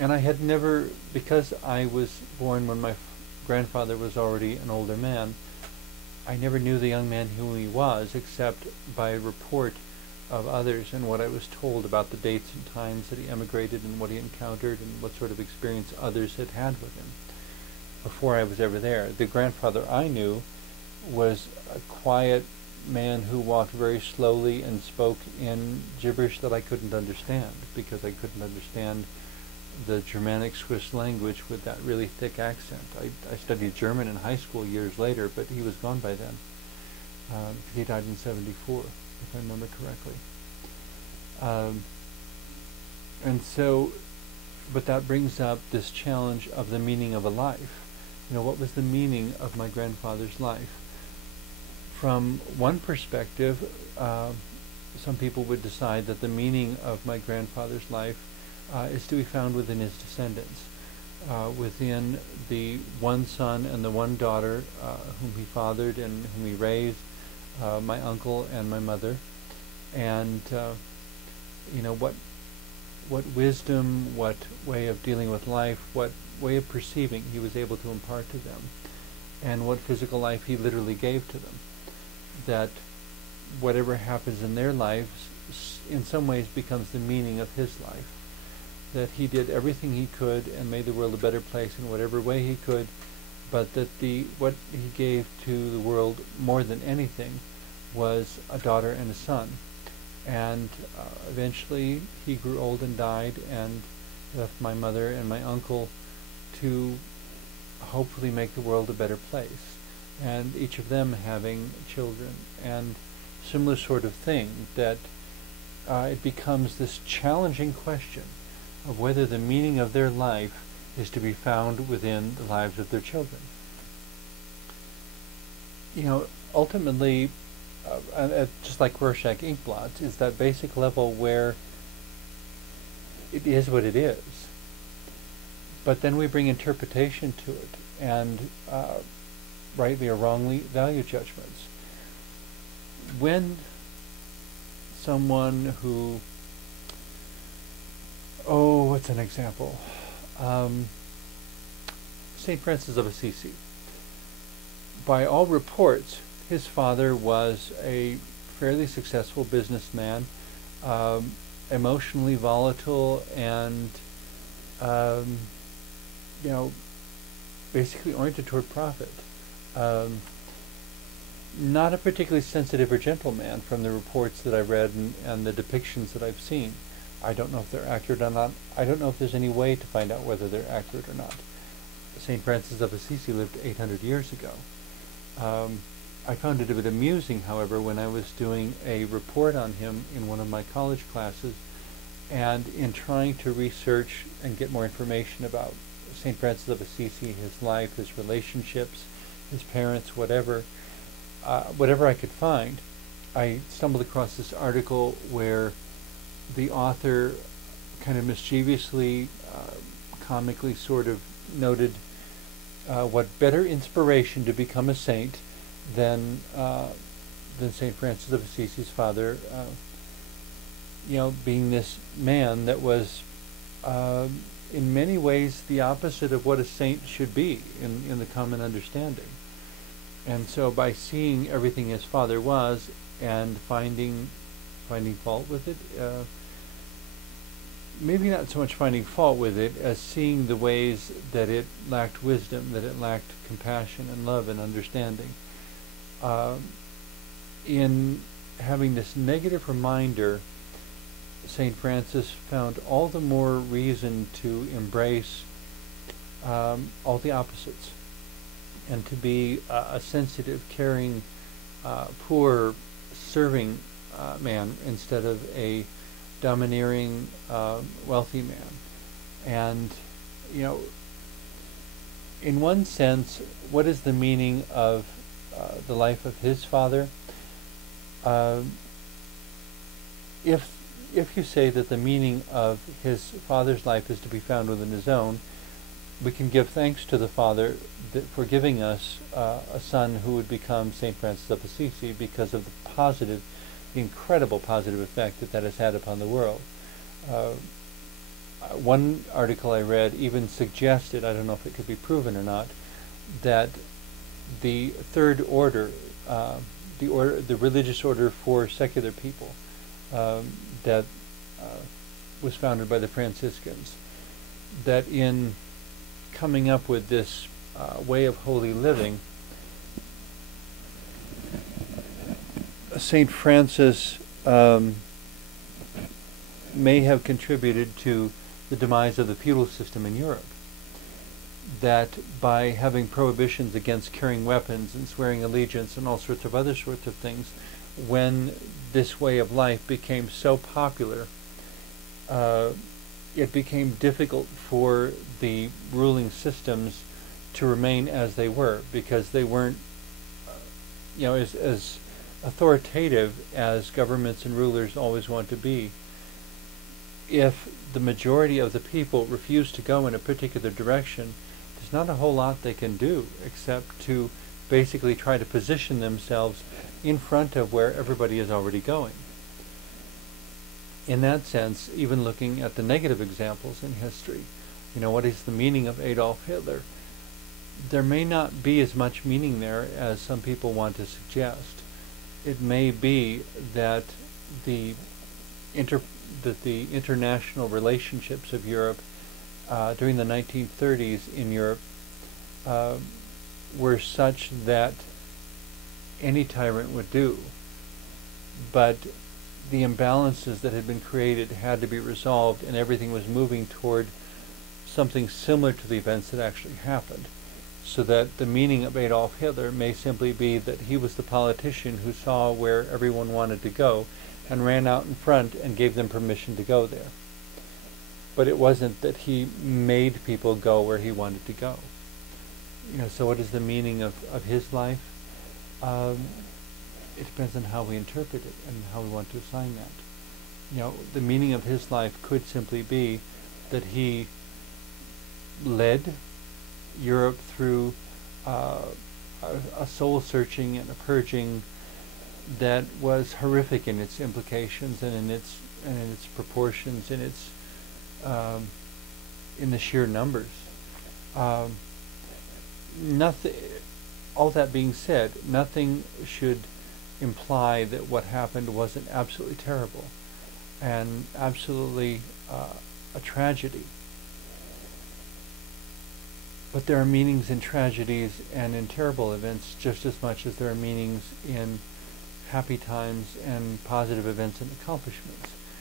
And I had never, because I was born when my grandfather was already an older man, I never knew the young man who he was except by report of others and what I was told about the dates and times that he emigrated and what he encountered and what sort of experience others had had with him before I was ever there. The grandfather I knew was a quiet man who walked very slowly and spoke in gibberish that I couldn't understand because I couldn't understand the Germanic Swiss language with that really thick accent. I studied German in high school years later, but he was gone by then. He died in 74, if I remember correctly. And so, but that brings up this challenge of the meaning of a life. You know, what was the meaning of my grandfather's life? From one perspective, some people would decide that the meaning of my grandfather's life is to be found within his descendants, within the one son and the one daughter whom he fathered and whom he raised, my uncle and my mother, and you know, what wisdom, what way of dealing with life, what way of perceiving he was able to impart to them, and what physical life he literally gave to them. That whatever happens in their lives in some ways becomes the meaning of his life. That he did everything he could and made the world a better place in whatever way he could, but that what he gave to the world more than anything was a daughter and a son. And eventually he grew old and died and left my mother and my uncle to hopefully make the world a better place, and each of them having children, and similar sort of thing, that it becomes this challenging question of whether the meaning of their life is to be found within the lives of their children. You know, ultimately, just like Rorschach inkblots, is that basic level where it is what it is. But then we bring interpretation to it, and rightly or wrongly, value judgments. When someone who, what's an example? St. Francis of Assisi. By all reports, his father was a fairly successful businessman, emotionally volatile, and you know, basically oriented toward profit. Not a particularly sensitive or gentle man from the reports that I've read and the depictions that I've seen. I don't know if they're accurate or not. I don't know if there's any way to find out whether they're accurate or not. St. Francis of Assisi lived 800 years ago. I found it a bit amusing, however, when I was doing a report on him in one of my college classes, and in trying to research and get more information about St. Francis of Assisi, his life, his relationships, his parents, whatever I could find, I stumbled across this article where the author kind of mischievously, comically sort of noted what better inspiration to become a saint than St. Francis of Assisi's father, you know, being this man that was in many ways the opposite of what a saint should be in the common understanding. And so by seeing everything his father was and finding fault with it, maybe not so much finding fault with it as seeing the ways that it lacked wisdom, that it lacked compassion and love and understanding. In having this negative reminder, St. Francis found all the more reason to embrace all the opposites, and to be a sensitive, caring, poor, serving man instead of a domineering, wealthy man. And, you know, in one sense, what is the meaning of the life of his father? If you say that the meaning of his father's life is to be found within his own, we can give thanks to the Father for giving us a son who would become St. Francis of Assisi, because of the incredible positive effect that has had upon the world. one article I read even suggested, I don't know if it could be proven or not, that the Third Order, the religious order for secular people, that was founded by the Franciscans, that in coming up with this way of holy living, Saint Francis may have contributed to the demise of the feudal system in Europe. That by having prohibitions against carrying weapons and swearing allegiance and all sorts of other sorts of things, when this way of life became so popular, it became difficult for the ruling systems to remain as they were, because they weren't, as authoritative as governments and rulers always want to be. If the majority of the people refuse to go in a particular direction, there's not a whole lot they can do except to basically try to position themselves in front of where everybody is already going. In that sense, even looking at the negative examples in history, what is the meaning of Adolf Hitler? There may not be as much meaning there as some people want to suggest. It may be that the international relationships of Europe during the 1930s in Europe were such that any tyrant would do. But the imbalances that had been created had to be resolved, and everything was moving toward something similar to the events that actually happened. So that the meaning of Adolf Hitler may simply be that he was the politician who saw where everyone wanted to go and ran out in front and gave them permission to go there. But it wasn't that he made people go where he wanted to go. So what is the meaning of his life? It depends on how we interpret it and how we want to assign that. The meaning of his life could simply be that he led Europe through a soul-searching and a purging that was horrific in its implications and in its proportions, in the sheer numbers. Nothing. All that being said, nothing should imply that what happened wasn't absolutely terrible and absolutely a tragedy. But there are meanings in tragedies and in terrible events just as much as there are meanings in happy times and positive events and accomplishments.